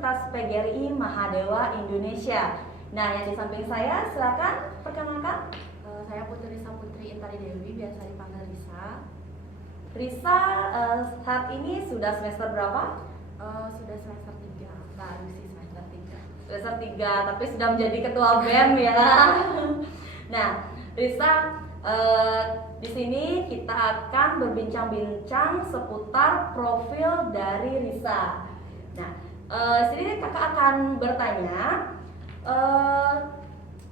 Universitas PGRI Mahadewa Indonesia. Nah, yang di samping saya, silakan perkenalkan. Saya Putri Risa Putri Intari Dewi, biasa dipanggil Risa. Risa, saat ini sudah semester berapa? Sudah semester 3, baru sih semester 3. Semester 3, tapi sudah menjadi ketua BEM ya. Nah, Risa, di sini kita akan berbincang-bincang seputar profil dari Risa. Nah, sini kakak akan bertanya,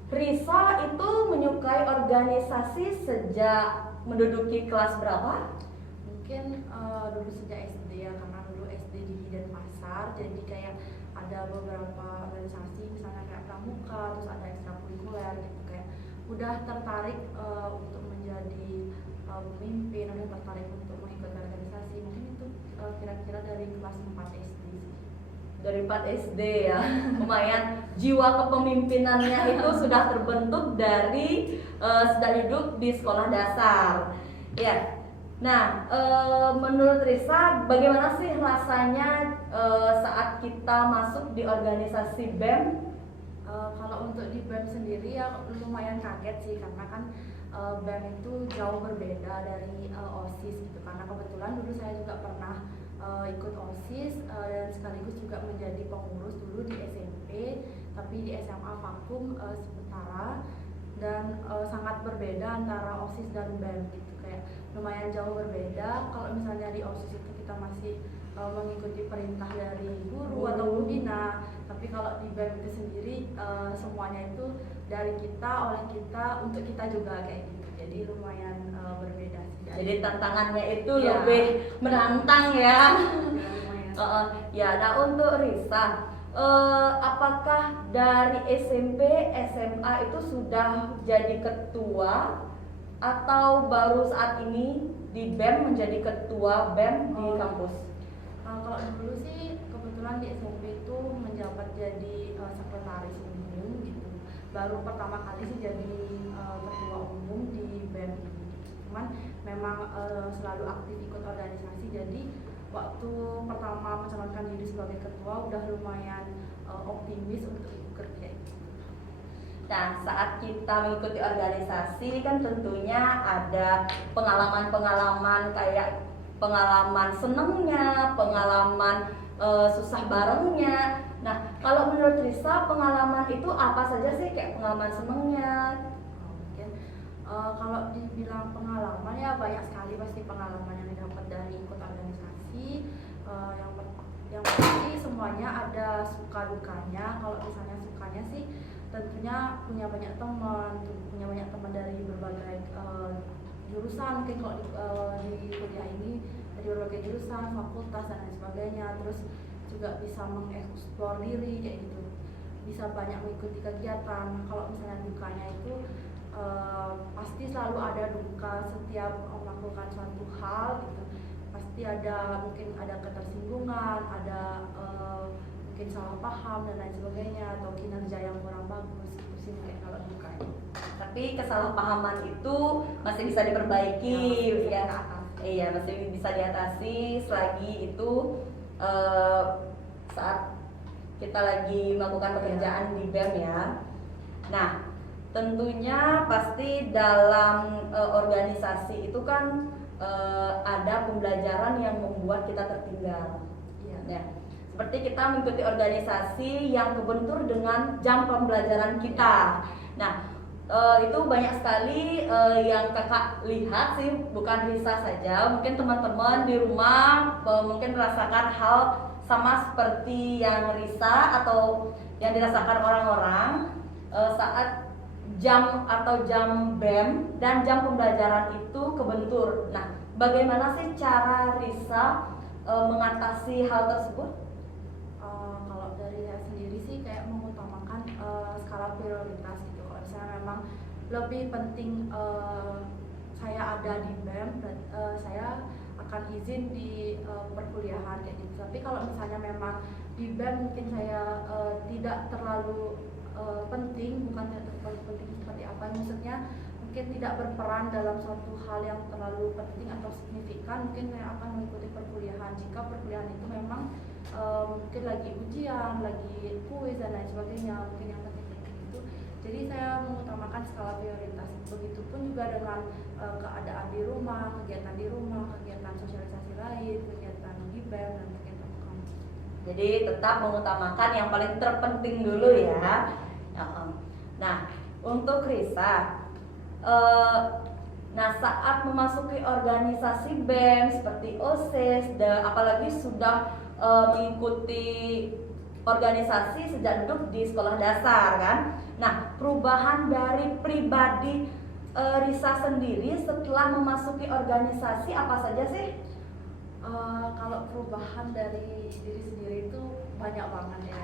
Risa itu menyukai organisasi sejak menduduki kelas berapa? Mungkin dulu sejak SD ya, karena dulu SD di Denpasar, jadi kayak ada beberapa organisasi, misalnya kayak pramuka, terus ada ekstrakurikuler gitu, kayak udah tertarik untuk menjadi pemimpin, udah tertarik untuk mengikuti organisasi. Mungkin itu kira-kira dari kelas 4 SD sih. Dari 4 SD ya, lumayan jiwa kepemimpinannya itu sudah terbentuk dari sejak duduk di sekolah dasar. Ya, nah menurut Risa, bagaimana sih rasanya saat kita masuk di organisasi BEM? Kalau untuk di BEM sendiri ya lumayan kaget sih, karena kan BEM itu jauh berbeda dari OSIS gitu. Karena kebetulan dulu saya juga pernah ikut OSIS dan sekaligus juga menjadi pengurus dulu di SMP, tapi di SMA vakum sementara, dan sangat berbeda antara OSIS dan BEM gitu, kayak lumayan jauh berbeda. Kalau misalnya di OSIS itu kita masih mengikuti perintah dari guru atau pembina, tapi kalau di BEM itu sendiri semuanya itu dari kita, oleh kita, untuk kita juga kayak gitu. Jadi lumayan berbeda sih. Jadi tantangannya itu ya, lebih menantang ya. lumayan. Ya, nah untuk Risa, apakah dari SMP, SMA itu sudah jadi ketua atau baru saat ini di BEM menjadi ketua BEM di kampus? Kalau dulu sih kebetulan di SMP itu menjabat jadi sekretaris umum gitu. Baru pertama kali sih jadi ketua umum di BEM ini. Cuman memang selalu aktif ikut organisasi, jadi waktu pertama mencalonkan diri sebagai ketua udah lumayan optimis untuk ikut kayak gitu. Nah, saat kita mengikuti organisasi kan tentunya ada pengalaman-pengalaman, kayak pengalaman senengnya, pengalaman susah barengnya. Nah, kalau menurut Risa, pengalaman itu apa saja sih, kayak pengalaman senengnya? Mungkin kalau dibilang pengalaman ya banyak sekali pasti pengalaman yang didapat dari ikut organisasi. Yang pasti semuanya ada suka dukanya. Kalau misalnya sukanya sih tentunya punya banyak teman dari berbagai jurusan. Mungkin kalau di kuliah ini dari berbagai jurusan, fakultas dan lain sebagainya. Terus juga bisa mengeksplor diri kayak gitu, bisa banyak mengikuti kegiatan. Kalau misalnya dukanya itu pasti selalu ada duka setiap melakukan suatu hal gitu. Pasti ada, mungkin ada ketersinggungan, ada mungkin salah paham dan lain sebagainya, atau kinerja yang kurang bagus gitu sih kayak kalau dukanya. Tapi kesalahpahaman itu masih bisa diperbaiki ya. Iya, masih bisa diatasi selagi itu saat kita lagi melakukan pekerjaan di BEM ya. Nah, tentunya pasti dalam organisasi itu kan ada pembelajaran yang membuat kita tertinggal. Ya, seperti kita mengikuti organisasi yang kebentur dengan jam pembelajaran kita. Nah, itu banyak sekali yang kakak lihat sih, bukan Risa saja, mungkin teman-teman di rumah mungkin merasakan hal sama seperti yang Risa atau yang dirasakan orang-orang saat jam atau jam BEM dan jam pembelajaran itu kebentur. Nah, bagaimana sih cara Risa mengatasi hal tersebut? Kalau dari saya sendiri sih kayak mengutamakan skala prioritas gitu. Kalau misalnya memang lebih penting saya ada di BEM, saya akan izin di perkuliahan kayak gitu. Tapi kalau misalnya memang di BEM mungkin saya tidak terlalu penting, bukan terlalu penting seperti apa, maksudnya mungkin tidak berperan dalam suatu hal yang terlalu penting atau signifikan, mungkin saya akan mengikuti perkuliahan jika perkuliahan itu memang mungkin lagi ujian, lagi kuis dan lain sebagainya, mungkin yang penting itu. Jadi saya mengutamakan skala prioritas. Begitupun juga dengan keadaan di rumah, kegiatan sosialisasi lain, kegiatan di BEM dan kegiatan kampus. Jadi tetap mengutamakan yang paling terpenting dulu ya. Nah, untuk Risa, nah saat memasuki organisasi BEM seperti OSIS, apalagi sudah mengikuti organisasi sejak duduk di sekolah dasar kan. Nah, perubahan dari pribadi Risa sendiri setelah memasuki organisasi apa saja sih? Kalau perubahan dari diri sendiri itu banyak banget ya.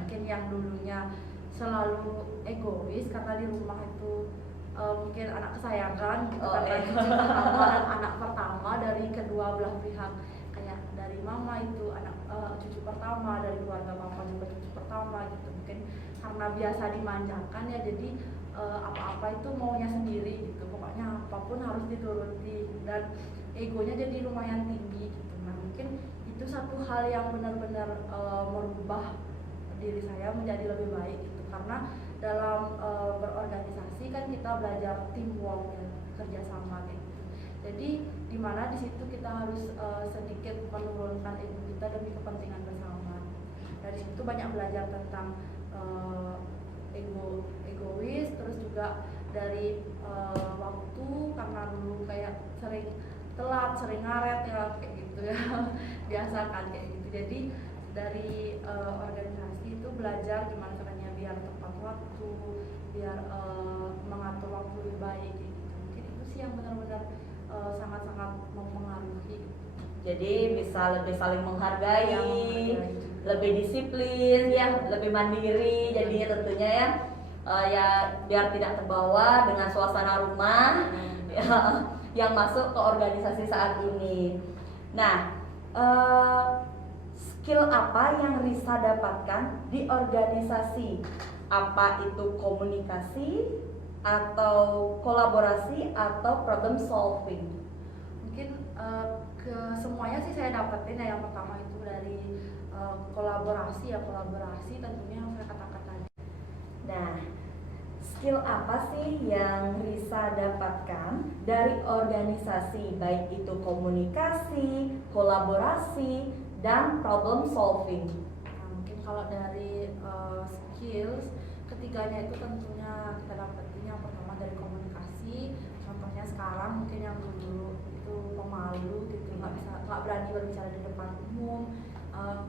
Mungkin yang dulunya selalu egois karena di rumah itu mungkin anak kesayangan gitu, karena cucu pertama dan anak pertama dari kedua belah pihak, kayak dari mama itu anak cucu pertama, dari keluarga papa juga cucu pertama gitu. Mungkin karena biasa dimanjakan ya, jadi apa-apa itu maunya sendiri gitu, pokoknya apapun harus dituruti dan egonya jadi lumayan tinggi gitu. Nah, mungkin itu satu hal yang benar-benar merubah diri saya menjadi lebih baik gitu, karena dalam berorganisasi kan kita belajar teamwork ya, kerjasama gitu. Jadi dimana di situ kita harus sedikit menurunkan ego kita demi kepentingan bersama. Dari situ banyak belajar tentang egois, terus juga dari waktu, karena dulu kayak sering telat, sering ngaret ya kayak gitu ya biasa kan kayak gitu. Jadi dari organisasi itu belajar gimana caranya biar tepat waktu, biar mengatur waktu lebih baik gitu. Mungkin itu sih yang benar-benar sangat-sangat mempengaruhi. Jadi bisa lebih saling menghargai, Ya, lebih disiplin ya, lebih mandiri jadinya tentunya ya. Ya biar tidak terbawa dengan suasana rumah yang masuk ke organisasi saat ini. Nah, skill apa yang Risa dapatkan di organisasi? Apa itu komunikasi atau kolaborasi atau problem solving? Mungkin ke semuanya sih saya dapetin ya. Yang pertama itu dari kolaborasi tentunya yang saya katakan tadi. Nah, skill apa sih yang Risa dapatkan dari organisasi, baik itu komunikasi, kolaborasi, dan problem solving? Nah, mungkin kalau dari skills ketiganya itu tentunya kita dapetin yang pertama dari komunikasi. Contohnya sekarang mungkin yang dulu itu pemalu gitu, nggak berani berbicara di depan umum,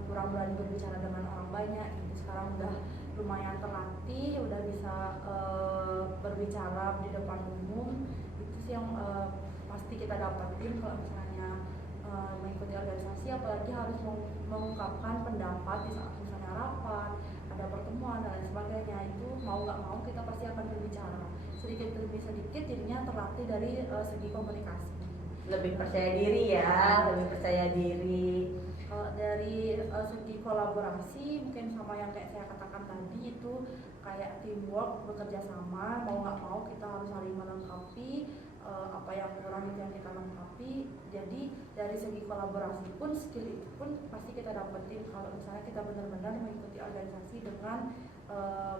kurang berani berbicara dengan orang banyak gitu. Sekarang udah lumayan terlatih, udah bisa berbicara di depan umum. Itu sih yang pasti kita dapetin kalau misalnya mengikuti organisasi, apalagi harus mengungkapkan pendapat di saat misalnya rapat, ada pertemuan dan lain sebagainya. Itu mau nggak mau kita pasti akan berbicara sedikit demi sedikit, jadinya terlatih dari segi komunikasi. Lebih percaya diri ya, lebih percaya diri. Dari segi kolaborasi mungkin sama yang kayak saya katakan tadi, itu kayak teamwork, bekerja sama, mau nggak mau kita harus saling melengkapi, apa yang kurang itu yang kita lengkapi. Jadi dari segi kolaborasi pun, skill itu pun pasti kita dapetin kalau misalnya kita benar-benar mengikuti organisasi dengan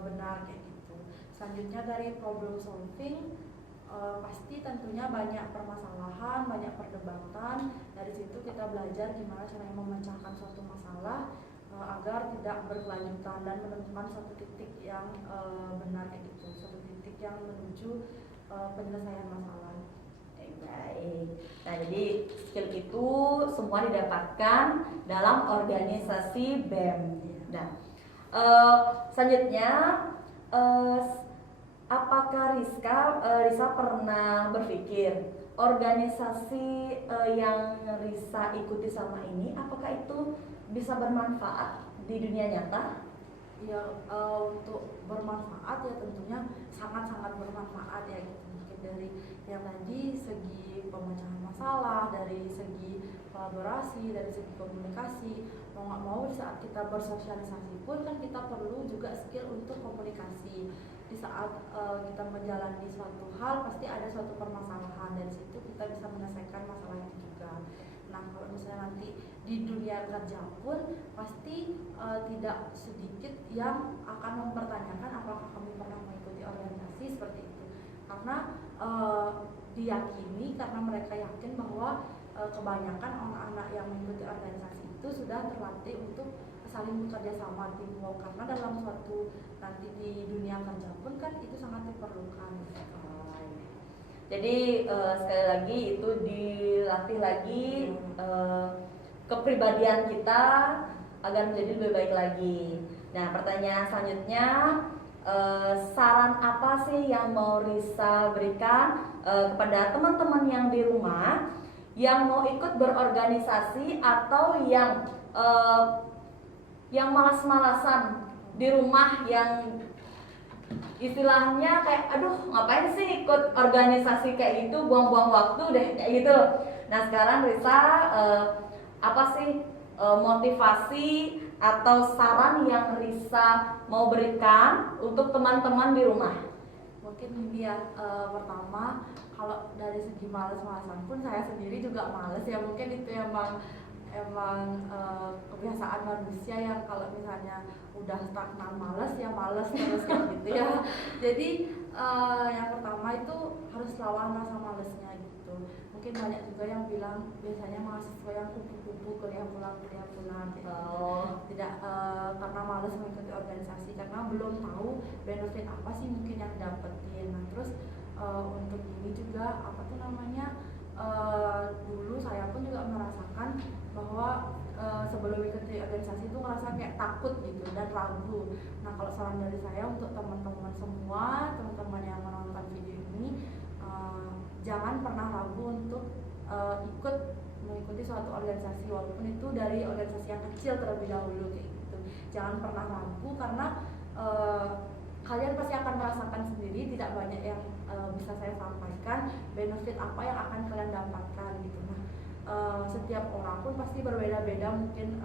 benar kayak gitu. Selanjutnya dari problem solving, pasti tentunya banyak permasalahan, banyak perdebatan. Dari situ kita belajar gimana caranya memecahkan suatu masalah agar tidak berkelanjutan dan menemukan satu titik yang benar kayak gitu, satu titik yang menuju penyelesaian masalah. Baik. Nah, jadi skill itu semua didapatkan dalam organisasi BEM. Nah, selanjutnya apakah Risa pernah berpikir organisasi yang Risa ikuti selama ini, apakah itu bisa bermanfaat di dunia nyata? Ya, untuk bermanfaat ya tentunya sangat-sangat bermanfaat ya gitu. Mungkin dari yang tadi segi pemecahan masalah, dari segi kolaborasi, dari segi komunikasi, mau nggak mau di saat kita bersosialisasi pun kan kita perlu juga skill untuk komunikasi. Di saat kita menjalani suatu hal pasti ada suatu permasalahan, dari situ kita bisa menyelesaikan masalah itu juga. Nah, kalau misalnya nanti di dunia kerja pun pasti tidak sedikit yang akan mempertanyakan apakah kamu pernah mengikuti organisasi seperti itu. Karena diyakini, karena mereka yakin bahwa kebanyakan anak-anak yang mengikuti organisasi itu sudah terlatih untuk saling bekerja sama, teamwork, karena dalam suatu nanti di dunia kerja pun kan itu sangat diperlukan. Jadi sekali lagi itu dilatih lagi kepribadian kita agar menjadi lebih baik lagi. Nah, pertanyaan selanjutnya, saran apa sih yang mau Risa berikan kepada teman-teman yang di rumah yang mau ikut berorganisasi atau yang malas-malasan di rumah, yang istilahnya kayak aduh ngapain sih ikut organisasi kayak gitu, buang-buang waktu deh kayak gitu. Nah, sekarang Risa apa sih motivasi atau saran yang Risa mau berikan untuk teman-teman di rumah? Mungkin ini ya, pertama kalau dari segi malas-malasan pun saya sendiri juga males ya, mungkin itu emang kebiasaan manusia yang kalau misalnya udah stagnan males ya males terus kayak gitu ya. Jadi yang pertama itu harus lawan rasa malesnya gitu. Mungkin banyak juga yang bilang biasanya mahasiswa yang kupu-kupu kuliah pulang gitu. Tidak karena males mengikuti organisasi, karena belum tahu benefit apa sih mungkin yang dapetin. Nah, terus untuk ini juga apa tuh namanya, dulu saya pun juga merasakan bahwa sebelum ikuti organisasi itu ngerasa kayak takut gitu dan ragu. Nah, kalau saran dari saya untuk teman-teman semua, teman-teman yang menonton video ini, jangan pernah ragu untuk mengikuti suatu organisasi, walaupun itu dari organisasi yang kecil terlebih dahulu kayak gitu. Jangan pernah ragu, karena kalian pasti akan merasakan sendiri, tidak banyak yang bisa saya sampaikan benefit apa yang akan kalian dapatkan gitu. Nah, setiap orang pun pasti berbeda-beda mungkin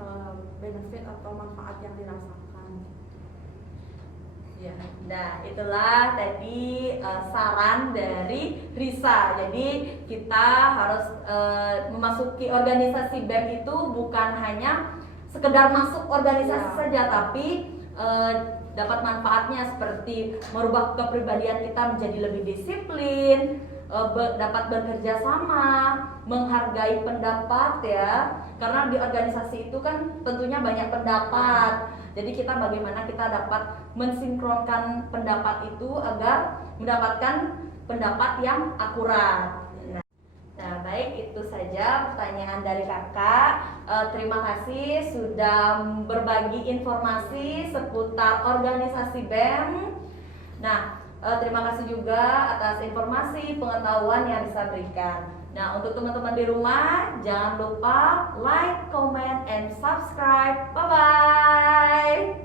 benefit atau manfaat yang dirasakan. Ya, nah itulah tadi saran dari Risa. Jadi kita harus memasuki organisasi BEM itu bukan hanya sekedar masuk organisasi saja, tapi dapat manfaatnya seperti merubah kepribadian kita menjadi lebih disiplin, dapat bekerja sama, menghargai pendapat ya, karena di organisasi itu kan tentunya banyak pendapat. Jadi kita bagaimana kita dapat mensinkronkan pendapat itu agar mendapatkan pendapat yang akurat. Nah, baik, itu saja pertanyaan dari kakak. Terima kasih sudah berbagi informasi seputar organisasi BEM. Nah, terima kasih juga atas informasi pengetahuan yang bisa berikan. Nah, untuk teman-teman di rumah, jangan lupa like, comment, and subscribe. Bye-bye.